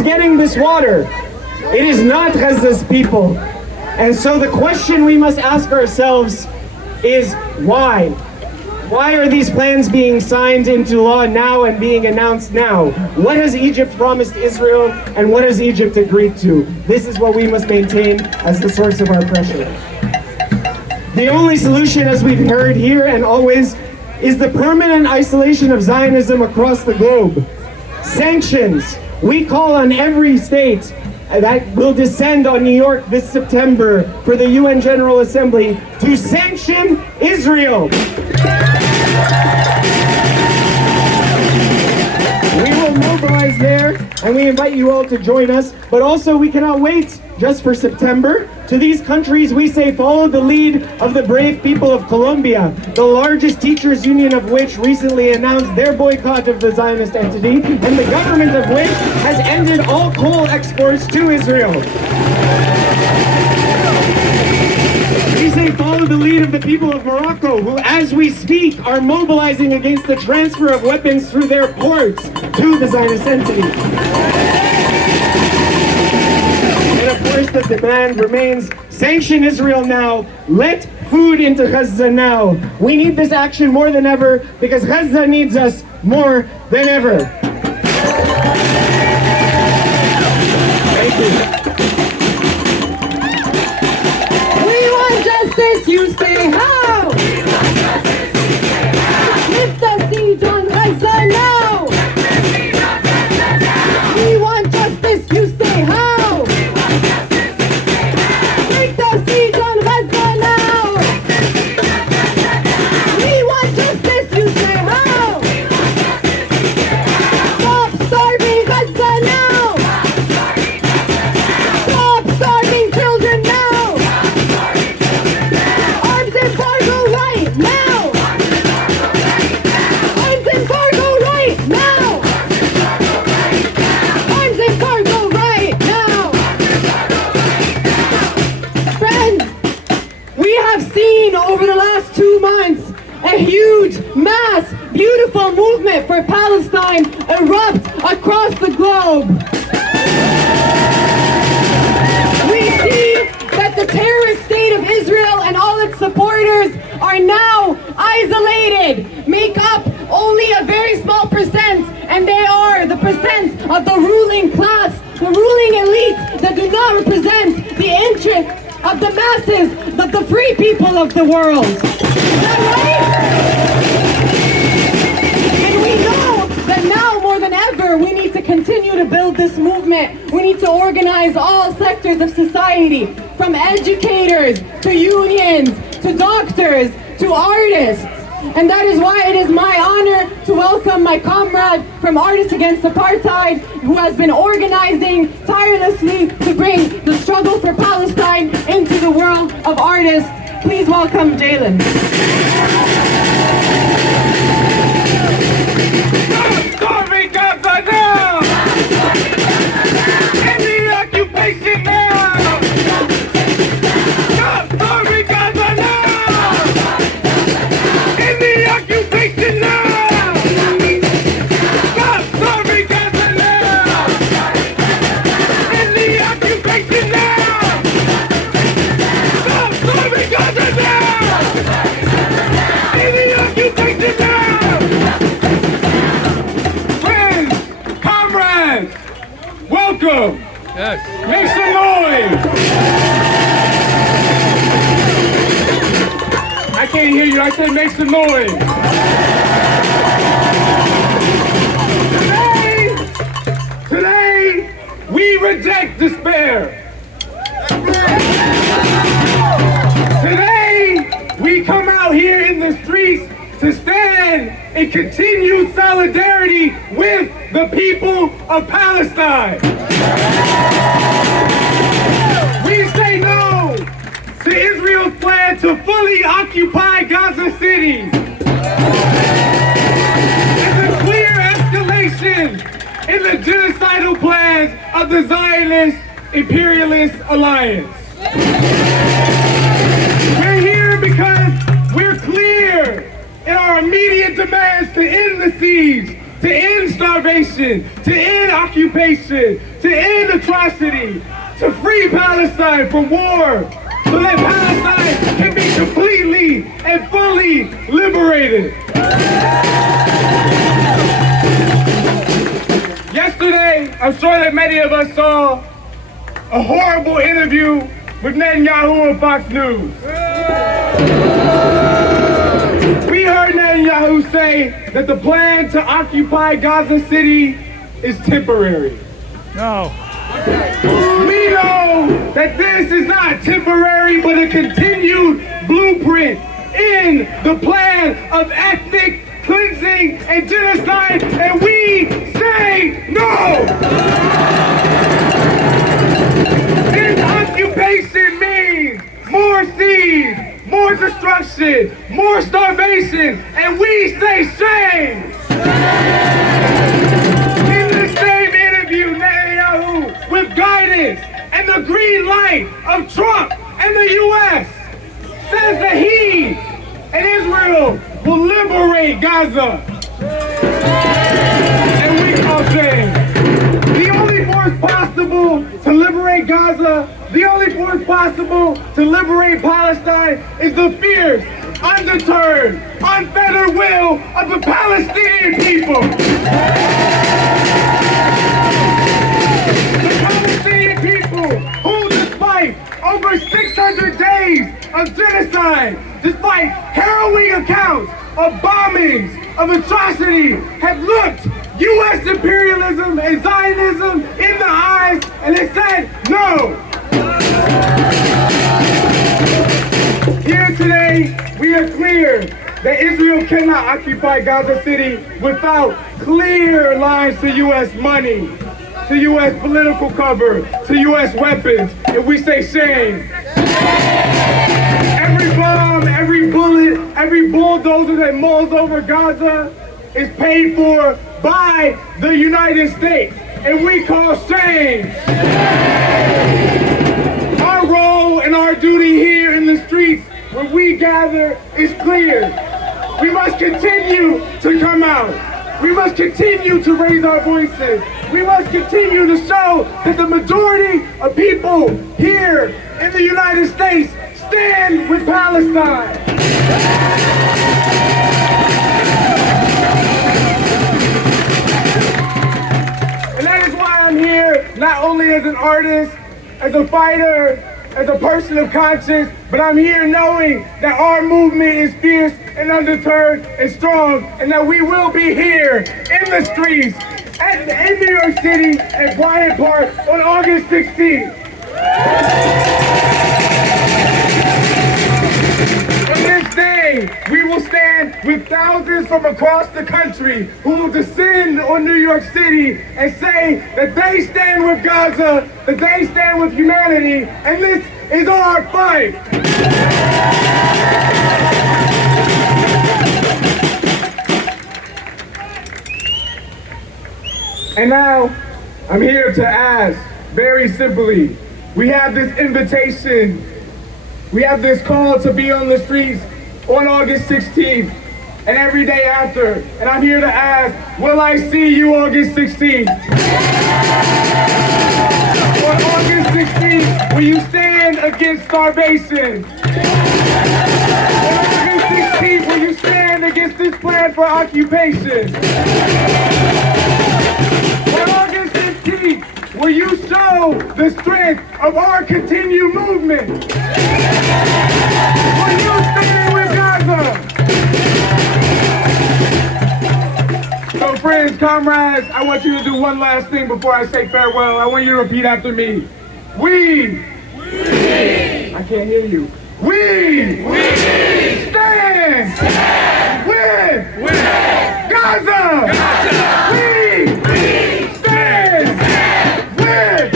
is getting this water? It is not Gaza's people. And so the question we must ask ourselves is why? Why are these plans being signed into law now and being announced now? What has Egypt promised Israel and what has Egypt agreed to? This is what we must maintain as the source of our pressure. The only solution, as we've heard here and always, is the permanent isolation of Zionism across the globe. Sanctions. We call on every state that will descend on New York this September for the UN General Assembly to sanction Israel. We will mobilize there, and we invite you all to join us, but also we cannot wait just for September. To these countries we say follow the lead of the brave people of Colombia, the largest teachers union of which recently announced their boycott of the Zionist entity, and the government of which has ended all coal exports to Israel. We say follow the lead of the people of Morocco, who as we speak are mobilizing against the transfer of weapons through their ports to the Zionist entity. And of course the demand remains, sanction Israel now, let food into Gaza now. We need this action more than ever because Gaza needs us more than ever. Thank you. We want justice, you say how? Lift the siege on Gaza now. We want justice, you say how? Break the siege on Gaza now. We want justice, you say how? Stop starving Gaza now. Stop starving children now. Arms embargo right now. Arms embargo right now. Arms embargo right now. Friends, we have seen over the last 2 months a huge, mass, beautiful movement for Palestine erupt across the globe. We see that the terrorist state of Israel and all its supporters are now isolated, make up only a very small percent, and they are the percent of the ruling class, the ruling elite that do not represent the interests of the masses, of the free people of the world. Is that right? And we know that now more than ever we need to continue to build this movement. We need to organize all sectors of society, from educators to unions to doctors to artists. And that is why it is my honor to welcome my comrade from Artists Against Apartheid, who has been organizing tirelessly to bring the struggle for Palestine into the world of artists. Please welcome Jalen. Storming Gaza now! End the occupation now! Stop storming Gaza now! End the occupation now! Stop storming Gaza now! End the occupation now! Stop storming Gaza now! End the occupation now! Friends, comrades, welcome! Yes. Make some noise! I can't hear you. I said make some noise. Today, we reject despair. Today, we come out here in the streets to stand in continued solidarity with the people of Palestine. We say no to Israel's plan to fully occupy Gaza City. It's a clear escalation in the genocidal plans of the Zionist imperialist alliance. We're here because we're clear in our immediate demands to end the siege, to end starvation, to end occupation, to end atrocity, to free Palestine from war, so that Palestine can be completely and fully liberated. Yesterday, I'm sure that many of us saw a horrible interview with Netanyahu on Fox News. We heard Netanyahu say that the plan to occupy Gaza City is temporary. No. We know that this is not temporary, but a continued blueprint in the plan of ethnic cleansing and genocide, and we say no! This occupation means more siege, more destruction, more starvation, and we say shame! In the same interview, Netanyahu, with guidance and the green light of Trump and the U.S., says that he and Israel will liberate Gaza. And we call shame. The only force possible to liberate Gaza, the only force possible to liberate Palestine is the fierce, undeterred, unfettered will of the Palestinian people. The Palestinian people who, despite over 600 days of genocide, despite harrowing accounts of bombings, of atrocity, have looked U.S. imperialism and Zionism in the eyes and have said no. Here today, we are clear that Israel cannot occupy Gaza City without clear lines to U.S. money, to U.S. political cover, to U.S. weapons, and we say shame. Every bomb, every bullet, every bulldozer that mulls over Gaza is paid for by the United States, and we call shame. Our role and our duty here in the streets where we gather is clear. We must continue to come out. We must continue to raise our voices. We must continue to show that the majority of people here in the United States stand with Palestine. And that is why I'm here, not only as an artist, as a fighter, as a person of conscience, but I'm here knowing that our movement is fierce and undeterred and strong, and that we will be here in the streets in New York City at Bryant Park on August 16th. On this day, we will stand with thousands from across the country who will descend on New York City and say that they stand with Gaza, that they stand with humanity, and this is our fight. And now, I'm here to ask, very simply, we have this invitation, we have this call to be on the streets on August 16th and every day after. And I'm here to ask, will I see you August 16th? On August 16th, will you stand against starvation? On August 16th, will you stand against this plan for occupation? On August 15th, will you show the strength of our continued movement? Will you stand with Gaza? So friends, comrades, I want you to do one last thing before I say farewell. I want you to repeat after me. We. I can't hear you. We. Stand. With. Gaza. We. Stand. With.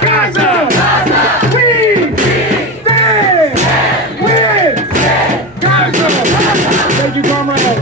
Gaza. We. Stand. With. Gaza. Thank you, comrades.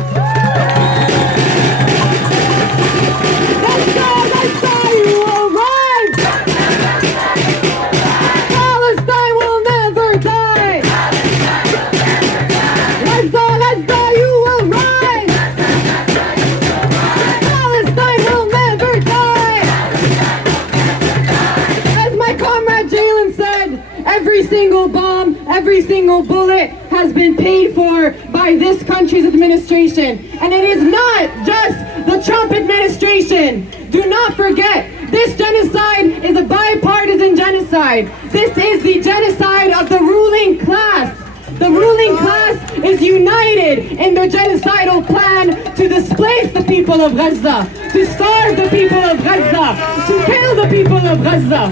every single bullet has been paid for by this country's administration. And it is not just the Trump administration. Do not forget, this genocide is a bipartisan genocide. This is the genocide of the ruling class. The ruling class is united in their genocidal plan to displace the people of Gaza, to starve the people of Gaza, to kill the people of Gaza.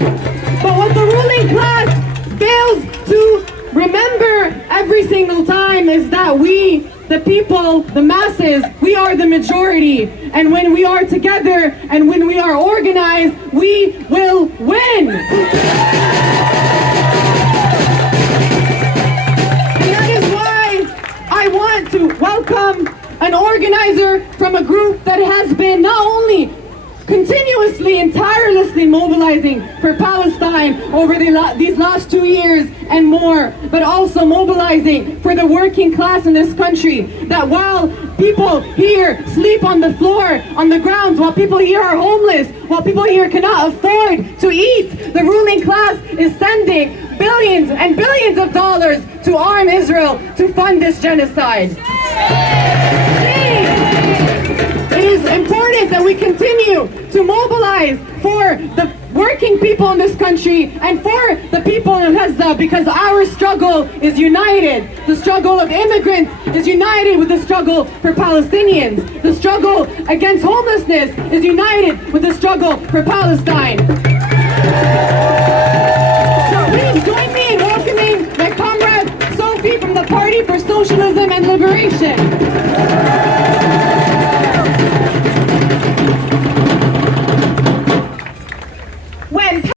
But what the ruling class fails to remember every single time is that we, the people, the masses, we are the majority. And when we are together and when we are organized, we will win. I want to welcome an organizer from a group that has been not only continuously and tirelessly mobilizing for Palestine over these last 2 years and more, but also mobilizing for the working class in this country. That while people here sleep on the floor, on the grounds, while people here are homeless, while people here cannot afford to eat, the ruling class is sending billions and billions of dollars to arm Israel to fund this genocide. It is important that we continue to mobilize for the working people in this country and for the people in Gaza, because our struggle is united. The struggle of immigrants is united with the struggle for Palestinians. The struggle against homelessness is united with the struggle for Palestine. So please join me in welcoming my comrade Sophie from the Party for Socialism and Liberation.